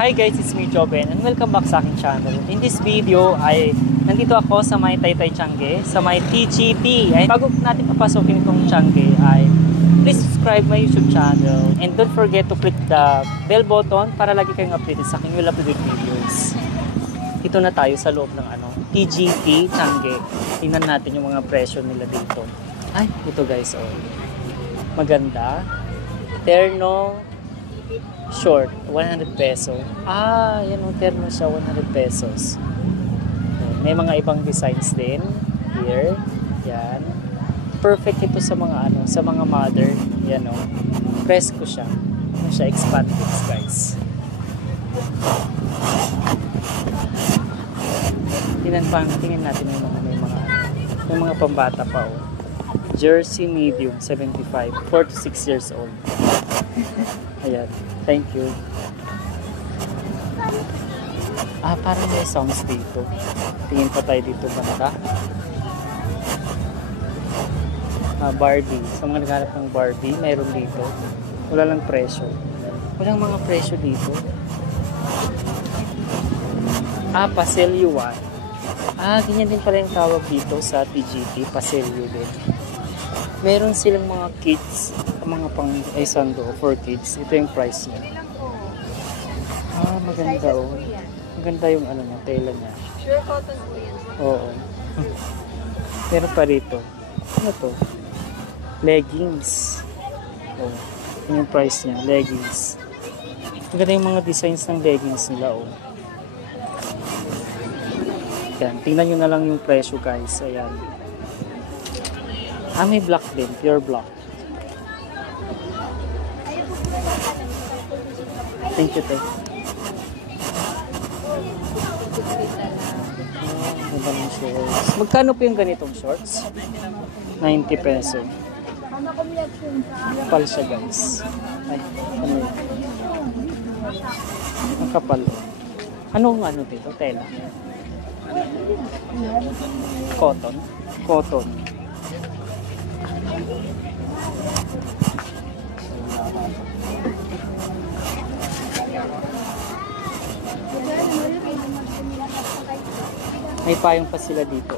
Hi guys, it's me Joben and welcome back sa aking channel. In this video ay nandito ako sa may Taytay Tiangge, sa may TGT. Ay bago natin papasokin itong Tiangge ay please subscribe my YouTube channel and don't forget to click the bell button para lagi kayong updated sa aking uploaded videos. Ito na tayo sa loob ng TGT Tiangge. Tingnan natin yung mga presyo nila dito. Ay, ito guys, oh. Maganda. Terno short, 100 peso. Ah, yan ang terno siya, 100 pesos. May mga ibang designs din here. Yan. Perfect ito sa mga sa mga mother. Yan oh. Fresco siya. Ano siya, expanded guys. Tingnan natin yung may mga pambata pa oh. Jersey medium, 75, 4 to 6 years old. Ayan. Thank you. Ah, parang may songs dito. Tingin pa tayo dito banda. Barbie. Sa mga naghanap ng Barbie, mayroon dito. Wala lang presyo. Walang mga presyo dito. Ah, Paselyo 1. Ah, ganyan din pala yung tawag dito sa TGT. Paselyo din. Meron silang mga kids, mga pang sando for kids. Ito yung price niya. Ah, maganda oh. Maganda yung niya, tela niya. Sure cotton po yan. Oo. Meron pa rito. Ano to? Leggings. Oh. Yung price niya, leggings. Maganda yung mga designs ng leggings nila oh. Yan, tingnan nyo na lang yung presyo guys. Ayan. Ah, may black din. Pure black. Thank you, Tay. Magandang shorts. Magkano po yung ganitong shorts? 90 peso. Kapal siya, guys. Ay, ano yun? Ang kapal. Anong dito? Tela? Cotton? Cotton. May payong pa sila dito.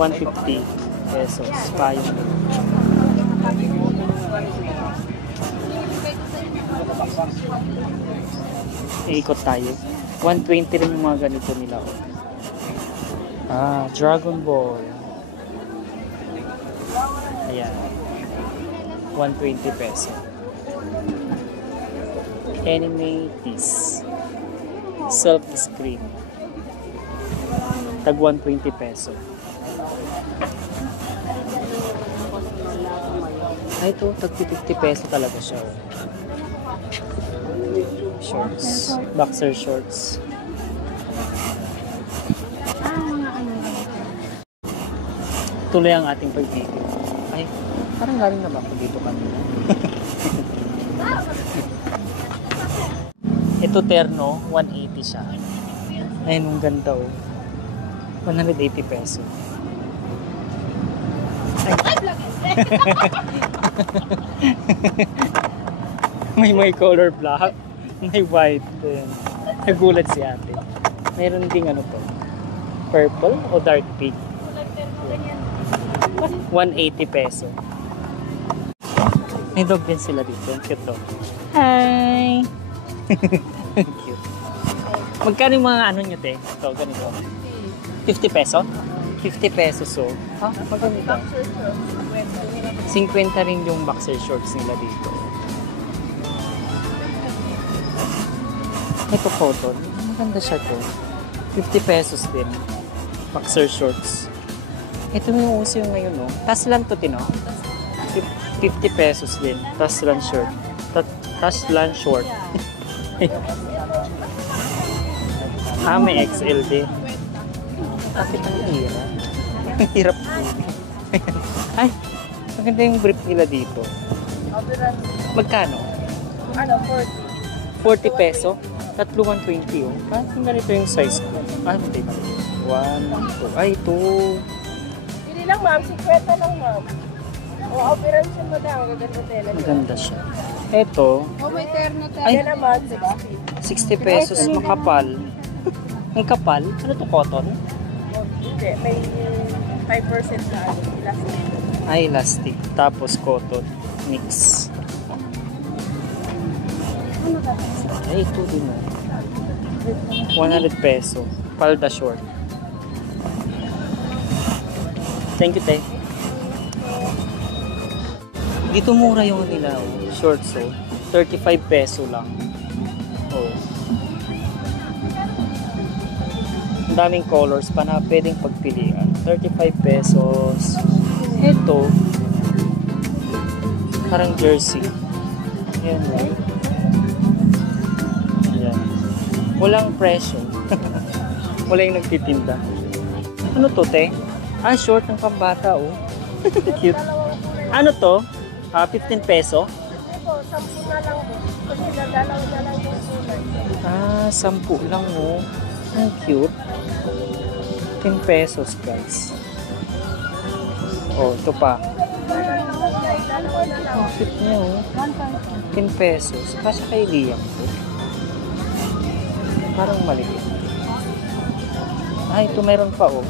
150 pesos. Payong. Iikot tayo. 120 rin yung mga ganito nila. Ah, Dragon Ball. Ayan. 120 peso. Anime tees. Self-screen. Tag 120 peso. Ay, ito. Tag 50 peso talaga siya. Shorts. Boxer shorts. Tuloy ang ating pag-video. Ay, parang galing naman ako dito kanina. Ito terno, 180 siya. Ayun, ang ganda oh. 180 peso. May color black, may white. Nagulat si ate. Meron ding to. Purple o dark pink. 180 peso. May dog din sila dito. Ang cute to. Hi! Cute. Magkano yung mga nyo, te? Ito, ganito. 50 peso? 50 pesos, so. Ha? Maganda. 50 rin yung boxer shorts nila dito. Ito cotton. Maganda siya to. 50 pesos din. Boxer shorts. Ito yung uso yung ngayon, no? Taslan to, tino. 50 pesos din. Taslan short. Taslan short. Ah, may XL din. Bakit ang hirap? Ang hirap. Ay, maganda yung brief nila dito. Magkano? 40. 40 peso? Tatlo 120 oh. Ah, ganito yung size ko. Ah, hindi ba? 1, 2. Ay, ito. Hindi lang ma'am, 50 lang ma'am. O, operation mo daw, gaganda tela. Maganda siya. Ito, Oh, may terno tayo. Ay. Yan naman, diba? 60 pesos makapal. Ang kapal? Ano to, cotton? Hindi, may 5% na ano, plastic. Ay, elastic. Tapos cotton. Mix. Ay, ito din oh. 100 peso. Palda short. Thank you, te. Dito mura yung nila, oh. Shorts, oh. 35 peso lang. Oh. Ang daming colors pa na pwedeng pagpilian. 35 pesos. Ito, parang jersey. Ayan, right? Ayan. Walang presyo. Wala yung nagtitinda. Ano to, te? Ah, short ng pambata, oh. Cute. Ano to? 15 peso? Ito, 10 na lang po. Kasi nadalaw na lang yung kulay. Ah, 10 lang, oh. Ang cute. 10 pesos, guys. Oh, ito pa. Dalawa na lang. Ang cute niya, oh. 10 pesos. Kasi kay Liam to. Parang maliit. Ah, ito meron pa, oh.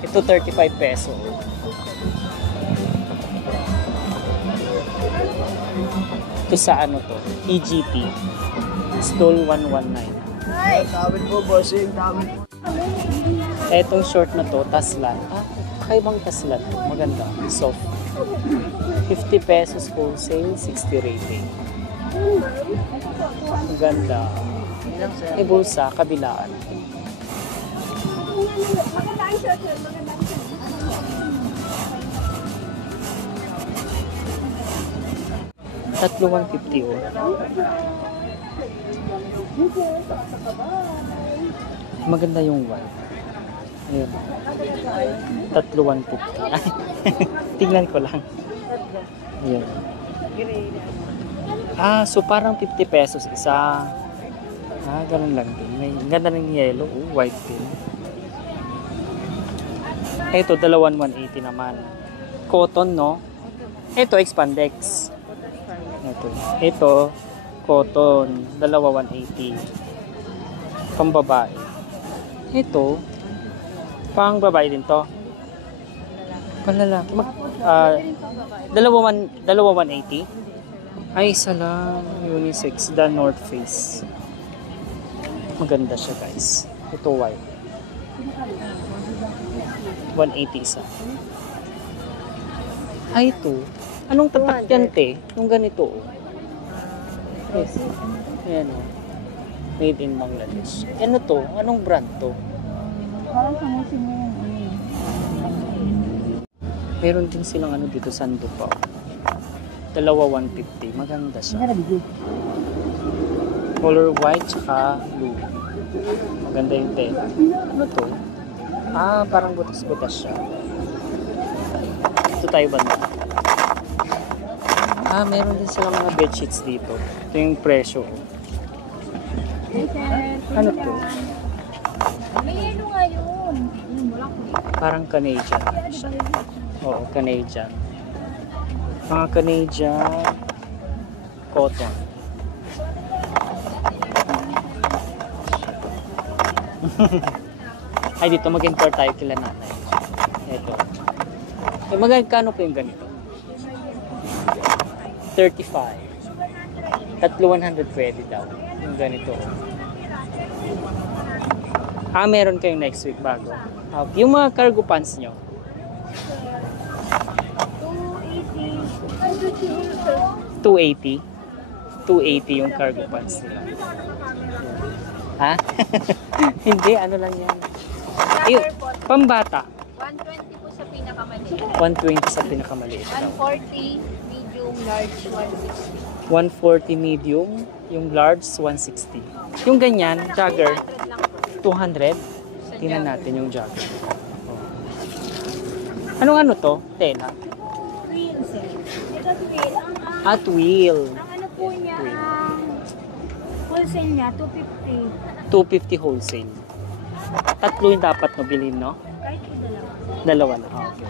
Ito 35 peso, oh. Ito sa ano to? EGP. Stole 119. Tawid po, bossing. Tawid po. Etong short na to, taslan. Ah, kakaibang taslan to. Maganda. Soft. 50 pesos wholesale, 60 retail. Ang ganda. May bulsa, kabilaan. Tatlo 150 oh. Maganda yung white. Ayun. Tatlo 150. Ay, tingnan ko lang. Ayun. Ah, so parang 50 pesos isa. Ah, ganun lang din. May ganda ng yellow. Oh, white din. Ito, dalawan 180 naman. Cotton, no? Ito, expandex. Ito, cotton. Dalawa 180. Pambabae. Ito, pang babae din to. Panlalaki. Dalawa 180. Ay, isa lang. Unisex. The North Face. Maganda siya, guys. Ito white. 180 isa. Ay, ito. Anong tatak yan, te? Yung ganito, oh. Yes. Ayan, oh. Made in Bangladesh. Ano to? Anong brand to? Parang samusin mo yung ano. Meron din silang ano dito, sando pa. Dalawa 150. Maganda siya. Color white tsaka blue. Maganda yung te. Ano to? Ah, parang butas-butas siya. Ito tayo banda. Ah, meron din silang mga bedsheets dito. Ito yung presyo. Ano to? May yelo nga yun. Parang Canadian siya. Oo, Canadian. Mga Canadian cotton. Ay, dito mag-import tayo kila nanay. Ito. Eh, magkano po yung ganito? 35. Tatlo 100 pwede daw. Yung ganito. Ah, meron kayong next week bago. Yung mga cargo pants nyo. 280. 280 yung cargo pants nila. Ha? Hindi, ano lang yan. Ayun, pambata. 120 po sa pinakamaliit. 120 sa pinakamaliit daw. 140 medium, large, 160. 140 medium, yung large 160. Yung ganyan, jogger, 200. Tingnan natin yung jogger. Oh. Anong ano to? Tela? Twill, sir. Ito twill. Ah, twill. Ang ano po niya, ang wholesale niya, 250. 250 wholesale. Tatlo yung dapat no bilhin, no? Kahit po dalawa. Dalawa na. Ah, okay.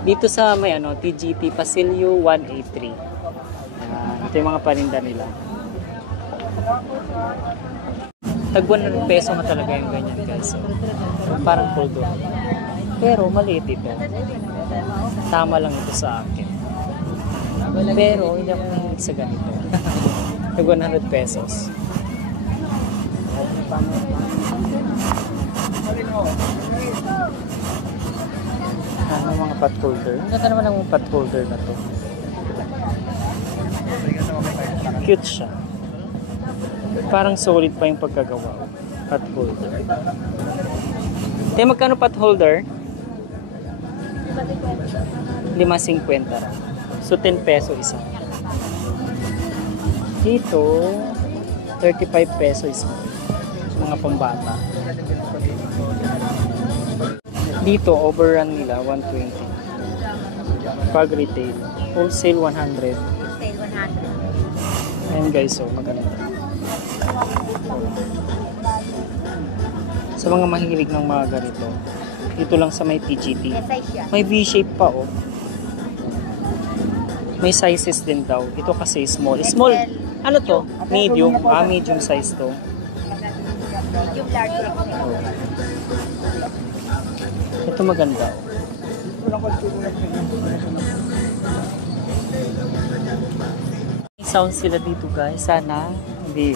Dito sa may ano, TGT Pasilio 183. Ito yung mga paninda nila. Tag 100 peso na talaga yung ganyan guys. So, parang puldo. Pero maliit ito. Tama lang ito sa akin. Pero hindi ako mahilig sa ganito. Tag 100 pesos. Ano mga pot holder? Ang ganda naman ng pot holder na to. Cute siya. Parang solid pa yung pagkagawa. Pot holder. Kaya magkano pot holder? 5.50 raw. So 10 peso isa. Dito 35 peso isa. Mga pambata. Dito overrun nila 120. Pag retail, wholesale 100. Wholesale 100. Ayan guys, so maganda. Sa mga mahilig ng mga ganito, dito lang sa may TGT. Size siya. May V-shape pa oh. May sizes din daw. Ito kasi small. Small. Ano to? Medium. Medium size to. Medium large XL. Ito maganda. May sound sila dito guys. Sana hindi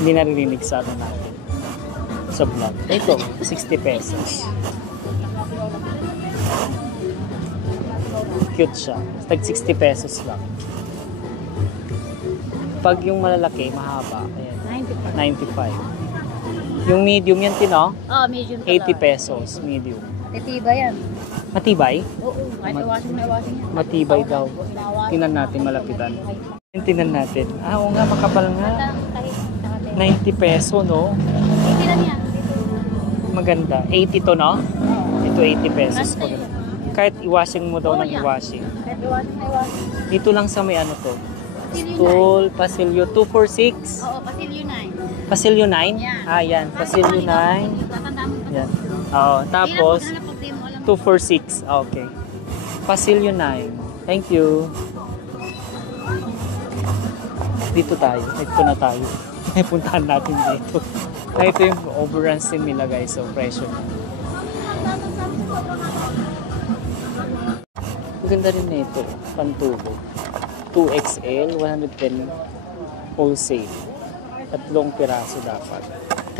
naririnig sa atin natin. Sa vlog. Ito, 60 pesos. Cute siya. Tag 60 pesos lang. Pag yung malalaki, mahaba. Ayan. 95. Yung medium yan, Tino? Oh, medium 80 pesos. Medium. Titiba yan. Matibay? Oo, kahit iwasin na iwasin yan. Matibay daw. Tingnan natin, malapitan. Tingnan natin. Oo nga, makapal nga. 90 peso, no? Hindi lang yan. Maganda. 80 to, no? Ito 80 pesos. Kahit iwashing mo daw ng iwashing. Kahit iwasin na iwasin. Dito lang sa may ano to. Stool, Pasilio 246. Oo, Pasilio 9. Pasilio 9? Yan. Yan. Pasilio 9. Tatandaan mo pa. Yan. Oo. Tapos, Hindi lang pag di mo alam. 246. Okay. Pasilio 9. Thank you. Dito tayo. Dito na tayo. May puntahan natin dito. Ito yung overruns din nila guys. So, presyo. Maganda rin na ito. Pantulog. 2XL, 110 wholesale. 3 piraso dapat.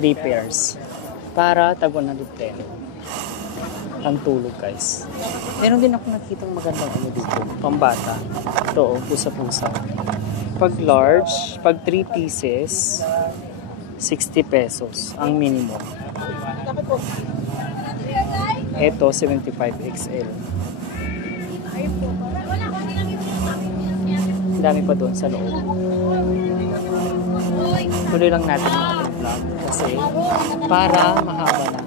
3 pairs. Para tag 110. Pantulog guys. Meron din ako nakitang magandang ano dito. Pambata. Ito, pusa-pusa. Pag large, pag 3 pieces, 60 pesos ang minimum. Ito, 75 XL. Dami pa doon sa loob. Tuloy lang natin ang ating vlog kasi para mahaba na.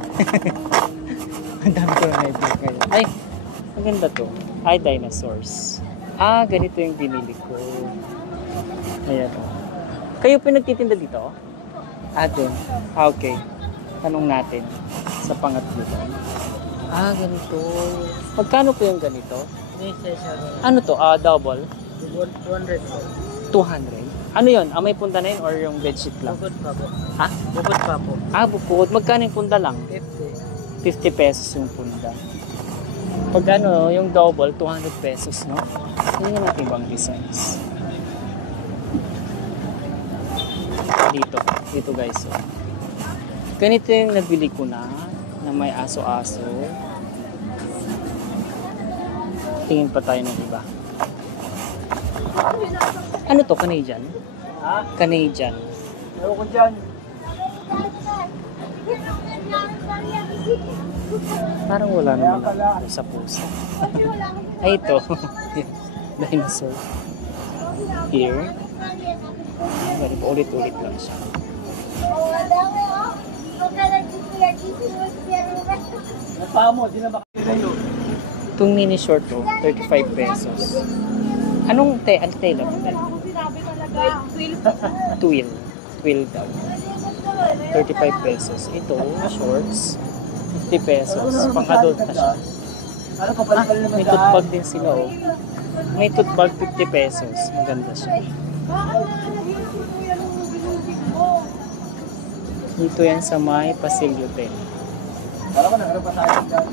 Ang dami ko na idea kayo. Ay, maganda to. Ay, dinosaurs. Ganito yung binili ko. Ayan o. Kayo pinagtitinda dito? Doon. Okay. Tanong natin sa pangatlo. Ganito. Magkano po yung ganito? Ano to? Double? 200 po. 200? Ano yun? May punda na yun or yung bedsheet lang? Bukod pa po. Ha? Bukod pa po. Bukod. Magkano yung punda lang? 50. 50 pesos yung punda. Pag yung double, 200 pesos, no? Tingnan natin ibang designs. Dito guys. So. Ganito yung nabili ko na may aso-aso. Tingin pa tayo ng iba. Ano to? Canadian? Canadian. Ewan ko dyan. Parang wala naman ako sa pusa. Ay, ito. Dinosaur. Here. Bali pa ulit-ulit lang siya. Napamo, di na makakita. Itong mini short to, 35 pesos. Anong tail lang? Twill. Twill daw. 35 pesos. Ito, shorts, 50 pesos. Pang adult na siya. Ano ko pala naman May tote bag din sila, oh. May tote bag, 50 pesos. Maganda siya. Dito yan sa may Pasilio 10. Para ko nagkaroon pa sa akin dyan.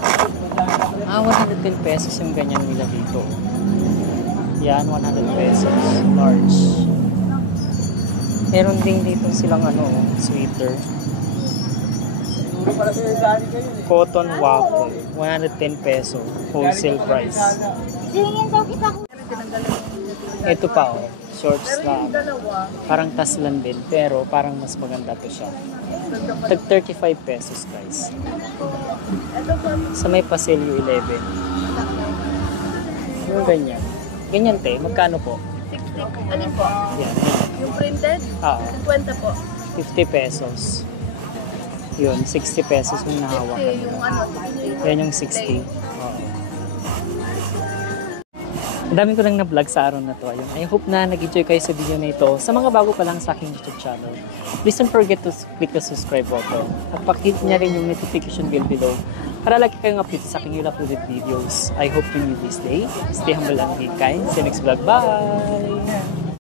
110 pesos yung ganyan nila dito. Yan, 100 pesos. Large. Meron din dito silang sweater. Siguro pala sa dani kayo eh. Cotton waffle. 110 peso. Wholesale price. Singin daw kita ko. Ito pa, oh. Shorts lang. Parang taslan din. Pero parang mas maganda to siya. Tag 35 pesos, guys. Sa may Pasilio 11. Yung ganyan. Ganyan, te. Magkano po? 60. Alin po? Yan. Yung printed? Ah, 50 po. 50 pesos. Yun, 60 pesos yung nahawak. Kasi yung Yan yung 60. Oo. Ang dami ko lang na-vlog sa araw na to. Ayun. I hope na nag-enjoy kayo sa video na ito. Sa mga bago pa lang sa aking YouTube channel, please don't forget to click the subscribe button. At pakihit niya rin yung notification bell below para lagi kayong update sa aking uploaded videos. I hope you enjoy this day. Stay humble and be kind. See you next vlog. Bye!